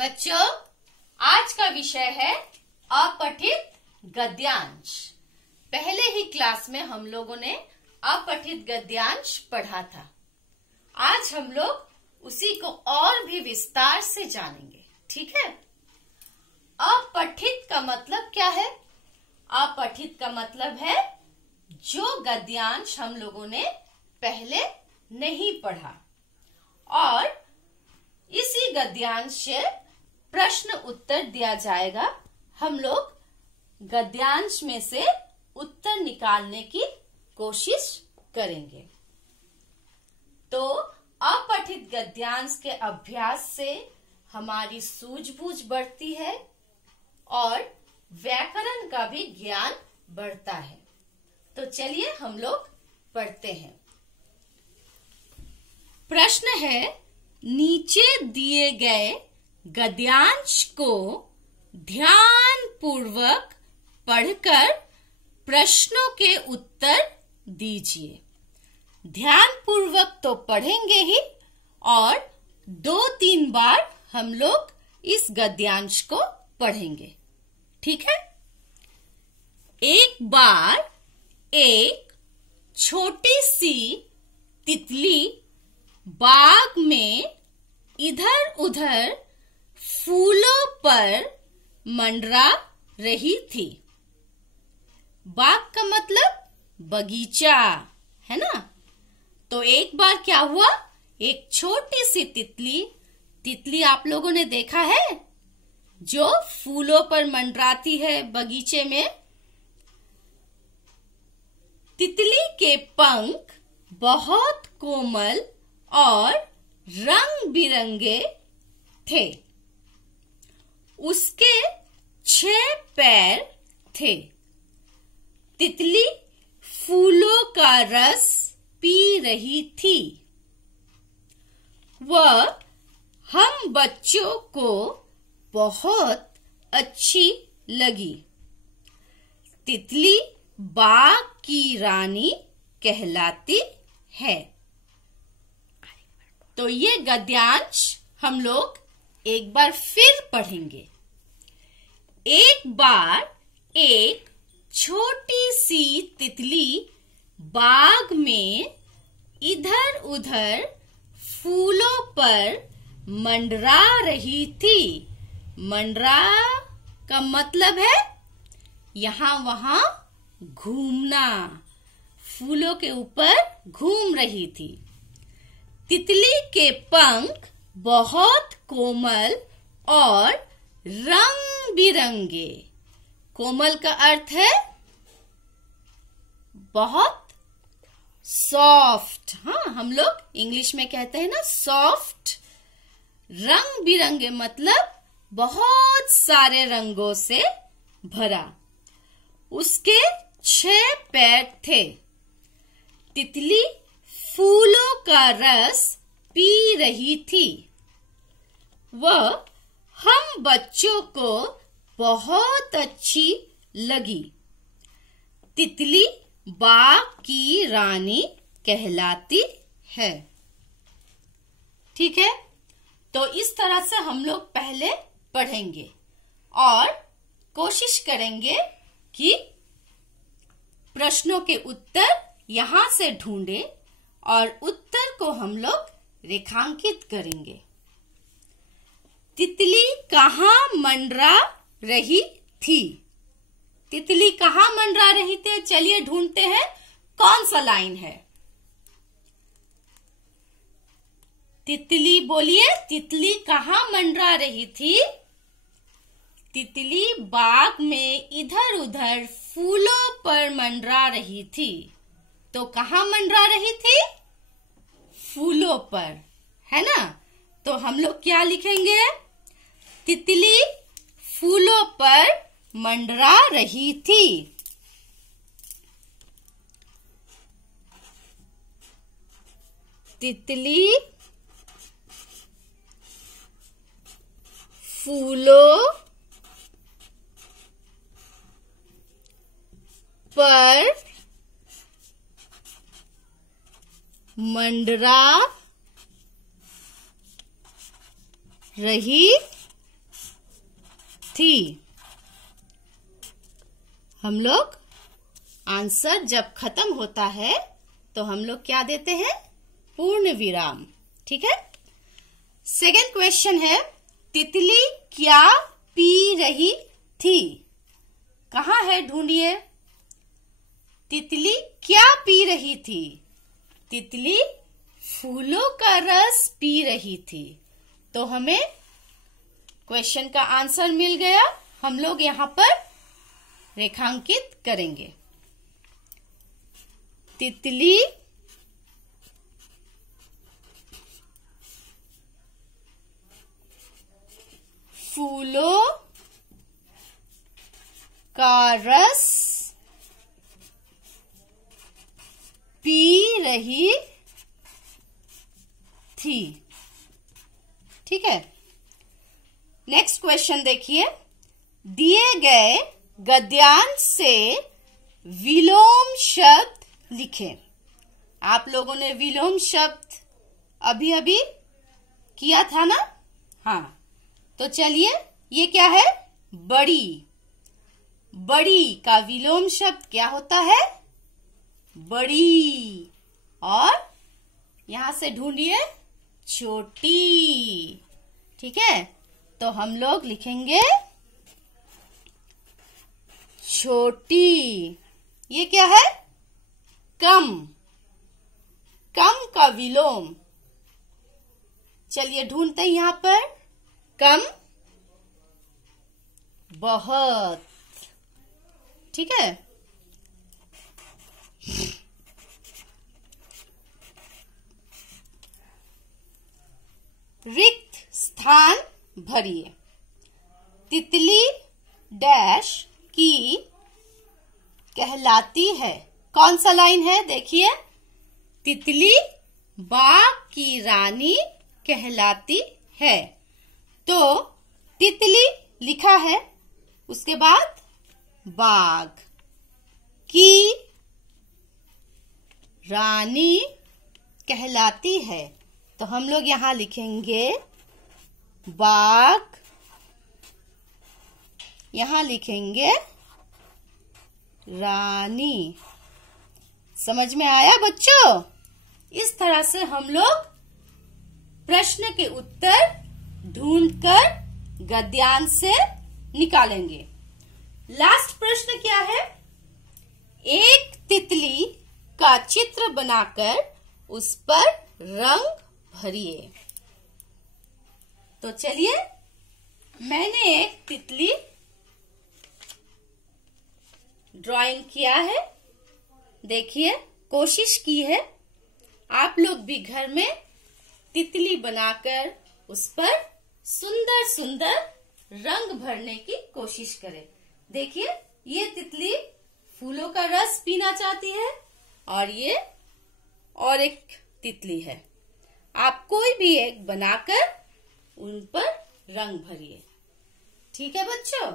बच्चों, आज का विषय है अपठित गद्यांश। पहले ही क्लास में हम लोगों ने अपठित गद्यांश पढ़ा था। आज हम लोग उसी को और भी विस्तार से जानेंगे, ठीक है। अपठित का मतलब क्या है? अपठित का मतलब है जो गद्यांश हम लोगों ने पहले नहीं पढ़ा और इसी गद्यांश से प्रश्न उत्तर दिया जाएगा। हम लोग गद्यांश में से उत्तर निकालने की कोशिश करेंगे। तो अपठित गद्यांश के अभ्यास से हमारी सूझबूझ बढ़ती है और व्याकरण का भी ज्ञान बढ़ता है। तो चलिए हम लोग पढ़ते हैं। प्रश्न है, नीचे दिए गए गद्यांश को ध्यान पूर्वक पढ़कर प्रश्नों के उत्तर दीजिए। ध्यान पूर्वक तो पढ़ेंगे ही और 2-3 बार हम लोग इस गद्यांश को पढ़ेंगे, ठीक है। एक बार एक छोटी सी तितली बाग में इधर उधर फूलों पर मंडरा रही थी। बाग का मतलब बगीचा है ना। तो एक बार क्या हुआ, एक छोटी सी तितली आप लोगों ने देखा है जो फूलों पर मंडराती है बगीचे में। तितली के पंख बहुत कोमल और रंग बिरंगे थे। उसके 6 पैर थे। तितली फूलों का रस पी रही थी। वह हम बच्चों को बहुत अच्छी लगी। तितली बाग की रानी कहलाती है। तो ये गद्यांश हम लोग एक बार फिर पढ़ेंगे। एक बार एक छोटी सी तितली बाग में इधर उधर फूलों पर मंडरा रही थी। मंडरा का मतलब है यहाँ वहां घूमना। फूलों के ऊपर घूम रही थी। तितली के पंख बहुत कोमल और रंग बिरंगे। कोमल का अर्थ है बहुत सॉफ्ट। हाँ, हम लोग इंग्लिश में कहते हैं ना सॉफ्ट। रंग बिरंगे मतलब बहुत सारे रंगों से भरा। उसके 6 पैर थे। तितली फूलों का रस पी रही थी। वह हम बच्चों को बहुत अच्छी लगी। तितली बाग की रानी कहलाती है। ठीक है, तो इस तरह से हम लोग पहले पढ़ेंगे और कोशिश करेंगे कि प्रश्नों के उत्तर यहां से ढूंढें और उत्तर को हम लोग रेखांकित करेंगे। तितली कहाँ मंडरा रही थी? तितली कहाँ मंडरा रही थी? चलिए ढूंढते हैं कौन सा लाइन है। तितली बोलिए, तितली कहाँ मंडरा रही थी? तितली बाग में इधर उधर फूलों पर मंडरा रही थी। तो कहाँ मंडरा रही थी? फूलों पर, है ना। तो हम लोग क्या लिखेंगे? तितली फूलों पर मंडरा रही थी। तितली फूलों पर मंडरा रही थी। हम लोग आंसर जब खत्म होता है तो हम लोग क्या देते हैं? पूर्ण विराम। ठीक है। सेकंड क्वेश्चन है, तितली क्या पी रही थी? कहाँ है? ढूंढिए। तितली क्या पी रही थी? तितली फूलों का रस पी रही थी। तो हमें क्वेश्चन का आंसर मिल गया। हम लोग यहाँ पर रेखांकित करेंगे। तितली फूलों का रस पी रही थी। ठीक है। नेक्स्ट क्वेश्चन देखिए, दिए गए गद्यांश से विलोम शब्द लिखें। आप लोगों ने विलोम शब्द अभी अभी किया था ना? हाँ, तो चलिए, ये क्या है? बड़ी। बड़ी का विलोम शब्द क्या होता है? बड़ी। और यहां से ढूंढिए, छोटी। ठीक है, तो हम लोग लिखेंगे छोटी। ये क्या है? कम। कम का विलोम, चलिए ढूंढते हैं यहां पर। कम, बहुत। ठीक है। रिक्त स्थान भरिए। तितली डैश की कहलाती है। कौन सा लाइन है? देखिए, तितली बाग की रानी कहलाती है। तो तितली लिखा है, उसके बाद बाग की रानी कहलाती है। तो हम लोग यहां लिखेंगे बाग, यहां लिखेंगे रानी। समझ में आया बच्चों? इस तरह से हम लोग प्रश्न के उत्तर ढूंढकर गद्यांश से निकालेंगे। लास्ट प्रश्न क्या है? एक तितली का चित्र बनाकर उस पर रंग भरिए। तो चलिए, मैंने एक तितली ड्राइंग किया है। देखिए, कोशिश की है। आप लोग भी घर में तितली बनाकर उस पर सुंदर सुंदर रंग भरने की कोशिश करें। देखिए, ये तितली फूलों का रस पीना चाहती है और ये और एक तितली है। आप कोई भी एक बनाकर उन पर रंग भरिए। ठीक है बच्चों?